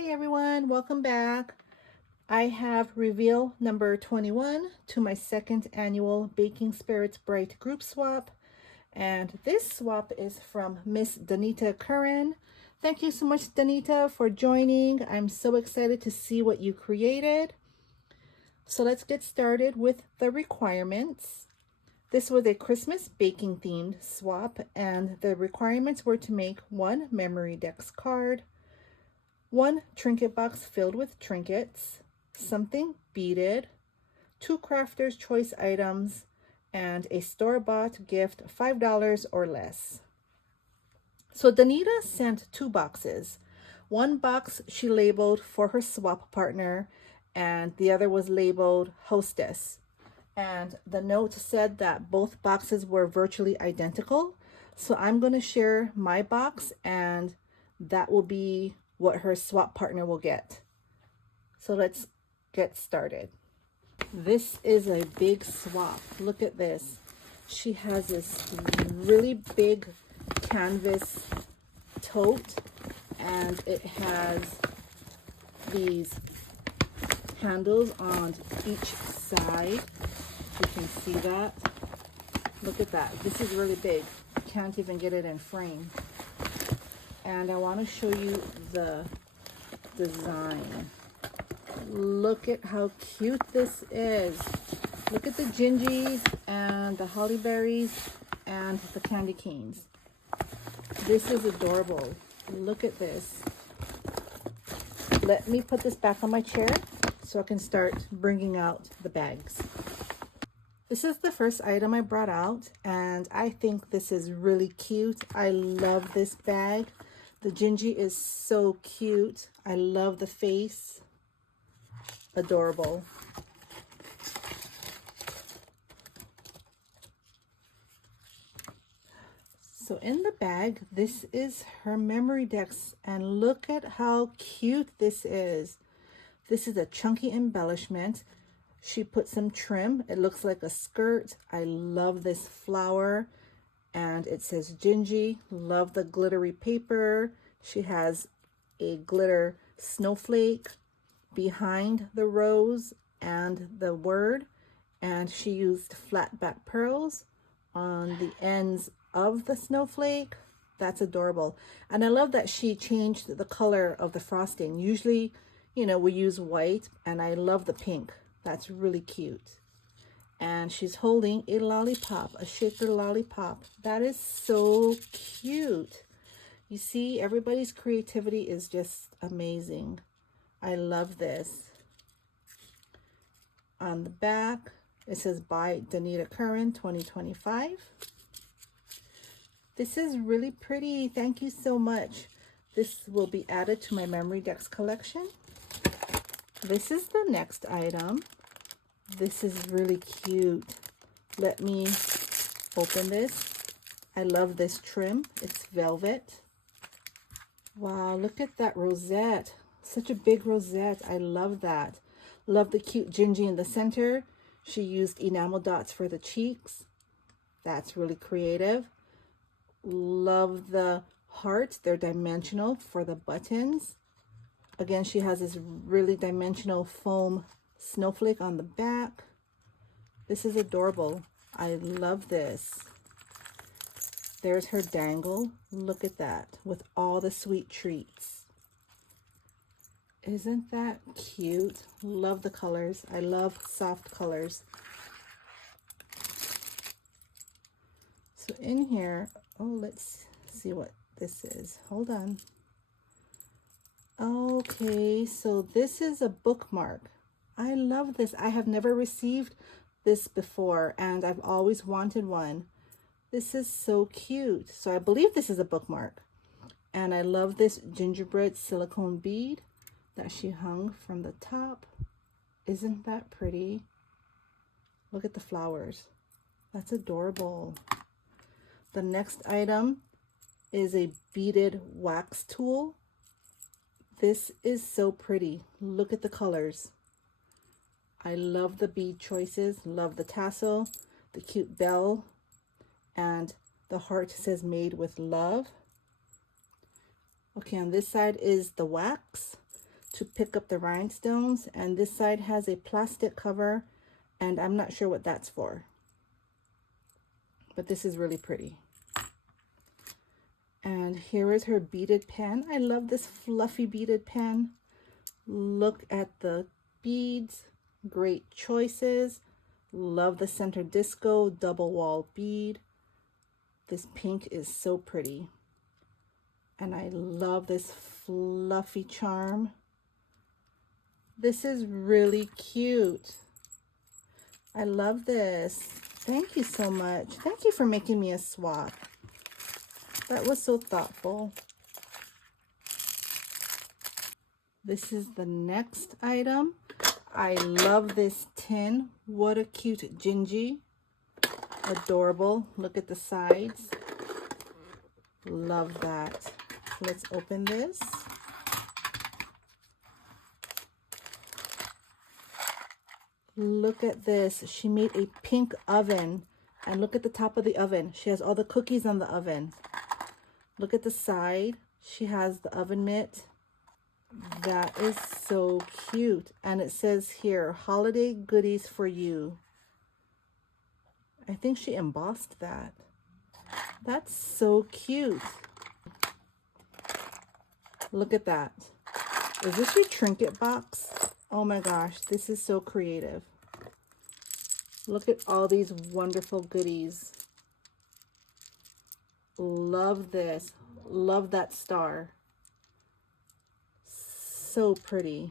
Hey everyone, welcome back. I have reveal number 21 to my second annual Baking Spirits Bright group swap. And this swap is from Miss Danita Curran. Thank you so much, Danita, for joining. I'm so excited to see what you created. So let's get started with the requirements. This was a Christmas baking themed swap, and the requirements were to make one memory decks card, one trinket box filled with trinkets, something beaded, 2 crafter's choice items, and a store-bought gift $5 or less. So Danita sent 2 boxes. One box she labeled for her swap partner, and the other was labeled hostess. And the note said that both boxes were virtually identical. So I'm going to share my box, and that will be what her swap partner will get. So let's get started. This is a big swap. Look at this. She has this really big canvas tote, and it has these handles on each side. You can see that. Look at that. This is really big. Can't even get it in frame. And I want to show you the design. Look at how cute this is. Look at the gingies and the holly berries and the candy canes. This is adorable. Look at this. Let me put this back on my chair so I can start bringing out the bags. This is the first item I brought out, and I think this is really cute. I love this bag. The gingy is so cute. I love the face. Adorable. So in the bag, this is her memory decks, and look at how cute this is. This is a chunky embellishment. She put some trim. It looks like a skirt. I love this flower. And it says gingy. Love the glittery paper. She has a glitter snowflake behind the rose and the word. And she used flat back pearls on the ends of the snowflake. That's adorable. And I love that she changed the color of the frosting. Usually, you know, we use white, and I love the pink. That's really cute. And she's holding a lollipop, a shaker lollipop. That is so cute. You see, everybody's creativity is just amazing. I love this. On the back, it says by Danita Curran 2025. This is really pretty. Thank you so much. This will be added to my memory decks collection. This is the next item. This is really cute. Let me open this. I love this trim. It's velvet. Wow, look at that rosette. Such a big rosette. I love that. Love the cute gingy in the center. She used enamel dots for the cheeks. That's really creative. Love the hearts. They're dimensional for the buttons. Again, she has this really dimensional foam snowflake on the back. This is adorable. I love this. There's her dangle. Look at that, with all the sweet treats. Isn't that cute? Love the colors. I love soft colors. So in here, oh, let's see what this is. Hold on. Okay, so this is a bookmark. I love this. I have never received this before, and I've always wanted one. This is so cute. So I believe this is a bookmark. And I love this gingerbread silicone bead that she hung from the top. Isn't that pretty? Look at the flowers. That's adorable. The next item is a beaded wax tool. This is so pretty. Look at the colors. I love the bead choices. Love the tassel, the cute bell, and the heart says made with love. Okay, on this side is the wax. to pick up the rhinestones, and this side has a plastic cover, and I'm not sure what that's for, but this is really pretty. And here is her beaded pen. I love this fluffy beaded pen. Look at the beads, great choices. Love the center disco double wall bead. This pink is so pretty. And I love this fluffy charm. This is really cute. I love this. Thank you so much. Thank you for making me a swap. That was so thoughtful. This is the next item. I love this tin. What a cute Gingy. Adorable. Look at the sides. Love that. Let's open this. Look at this. She made a pink oven. And look at the top of the oven. She has all the cookies on the oven. Look at the side. She has the oven mitt. That is so cute. And it says here, holiday goodies for you. I think she embossed that. That's so cute. Look at that. Is this your trinket box? Oh my gosh, this is so creative. Look at all these wonderful goodies. Love this. Love that star. So pretty.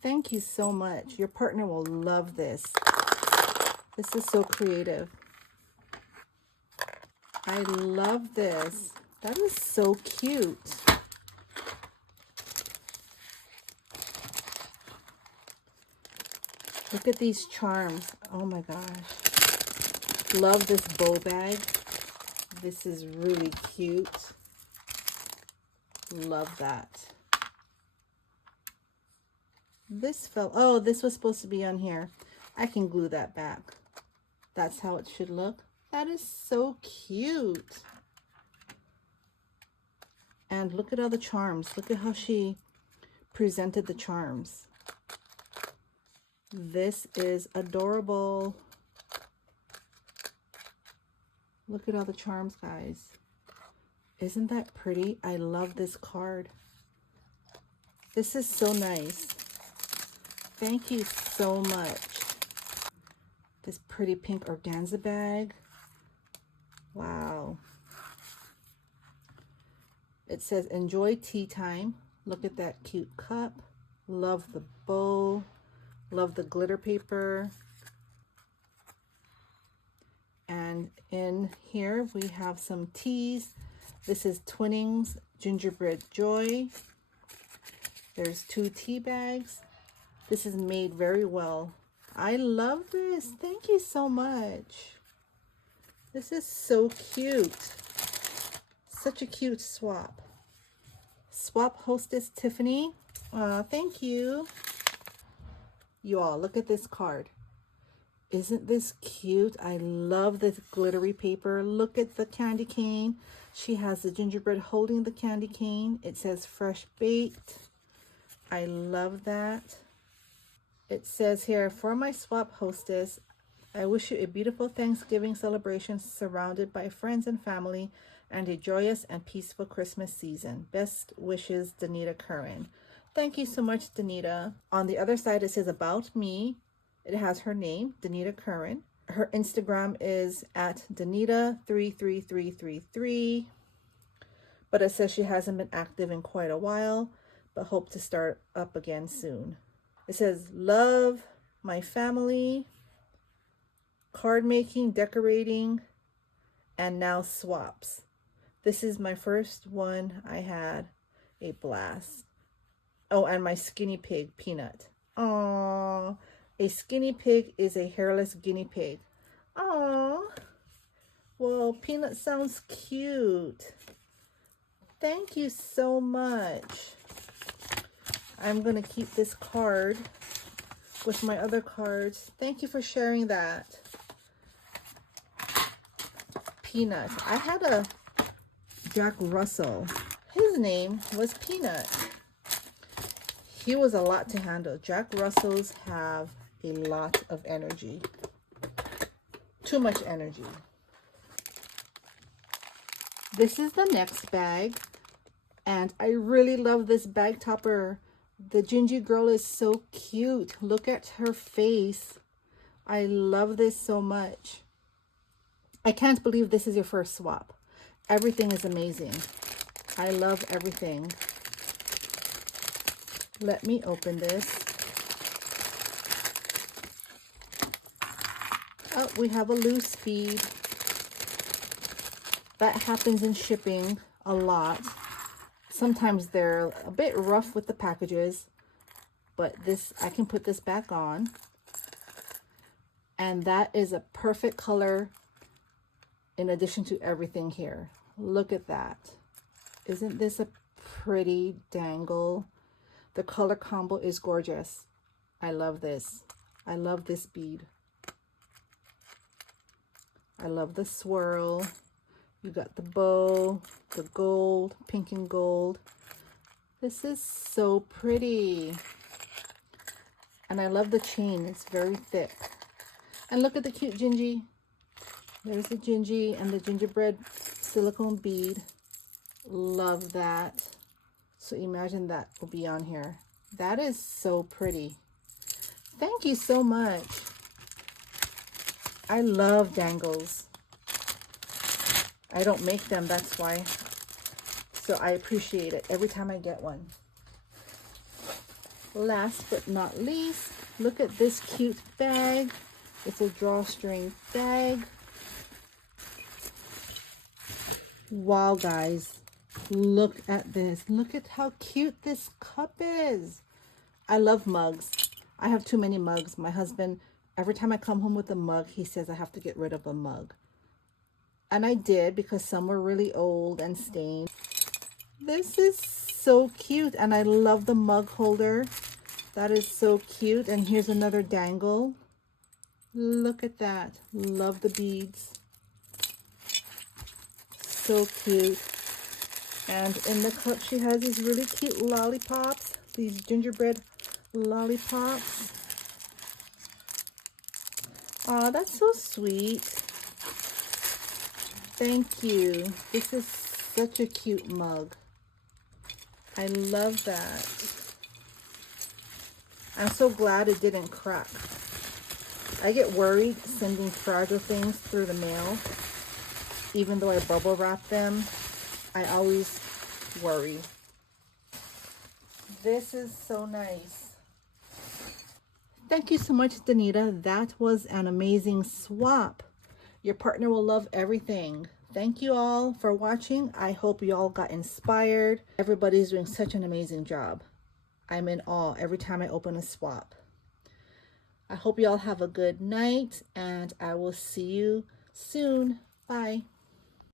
Thank you so much. Your partner will love this. This is so creative. I love this. That is so cute. Look at these charms. Oh my gosh. Love this bow bag. This is really cute. Love that. This fell. Oh, this was supposed to be on here. I can glue that back. That's how it should look. That is so cute. And look at all the charms. Look at how she presented the charms. This is adorable. Look at all the charms, guys. Isn't that pretty? I love this card. This is so nice. Thank you so much. This pretty pink organza bag. Wow. It says, enjoy tea time. Look at that cute cup. Love the bow. Love the glitter paper. And in here we have some teas. This is Twinnings Gingerbread Joy. There's 2 tea bags. This is made very well. I love this. Thank you so much. This is so cute. Such a cute swap. Swap hostess Tiffany. Thank you. You all, look at this card. Isn't this cute? I love this glittery paper. Look at the candy cane. She has the gingerbread holding the candy cane. It says fresh baked. I love that. It says here, for my swap hostess, I wish you a beautiful Thanksgiving celebration surrounded by friends and family and a joyous and peaceful Christmas season. Best wishes, Danita Curran. Thank you so much, Danita. On the other side, it says about me. It has her name, Danita Curran. Her Instagram is at danita33333. But it says she hasn't been active in quite a while, but hope to start up again soon. It says, love my family, card making, decorating, and now swaps. This is my first one. I had a blast. Oh, and my skinny pig, Peanut. Aww. A skinny pig is a hairless guinea pig. Aww. Well, Peanut sounds cute. Thank you so much. I'm going to keep this card with my other cards. Thank you for sharing that. Peanut. I had a Jack Russell. His name was Peanut. he was a lot to handle. Jack Russells have a lot of energy. Too much energy. This is the next bag, and I really love this bag topper. The Gingy girl is so cute. Look at her face. I love this so much. I can't believe this is your first swap. Everything is amazing. I love everything. Let me open this. Oh, we have a loose bead. That happens in shipping a lot. Sometimes they're a bit rough with the packages, but this, I can put this back on. And that is a perfect color in addition to everything here. Look at that. Isn't this a pretty dangle? The color combo is gorgeous. I love this. I love this bead. I love the swirl. You got the bow, the gold, pink and gold. This is so pretty. And I love the chain. It's very thick. And look at the cute Gingy. There's the Gingy and the gingerbread silicone bead. Love that. So imagine that will be on here. That is so pretty. Thank you so much. I love dangles. I don't make them, that's why. So I appreciate it every time I get one. Last but not least, look at this cute bag. It's a drawstring bag. Wow, guys. Look at this. Look at how cute this cup is. I love mugs. I have too many mugs. My husband, every time I come home with a mug, he says I have to get rid of a mug. And I did, because some were really old and stained. This is so cute, and I love the mug holder. That is so cute. And here's another dangle. Look at that. Love the beads. So cute. And in the cup she has these really cute lollipops. These gingerbread lollipops. Oh, that's so sweet. Thank you. This is such a cute mug. I love that. I'm so glad it didn't crack. I get worried sending fragile things through the mail. Even though I bubble wrap them, I always worry. This is so nice. Thank you so much, Danita. That was an amazing swap. Your partner will love everything. Thank you all for watching. I hope you all got inspired. Everybody's doing such an amazing job. I'm in awe every time I open a swap. I hope you all have a good night, and I will see you soon. Bye.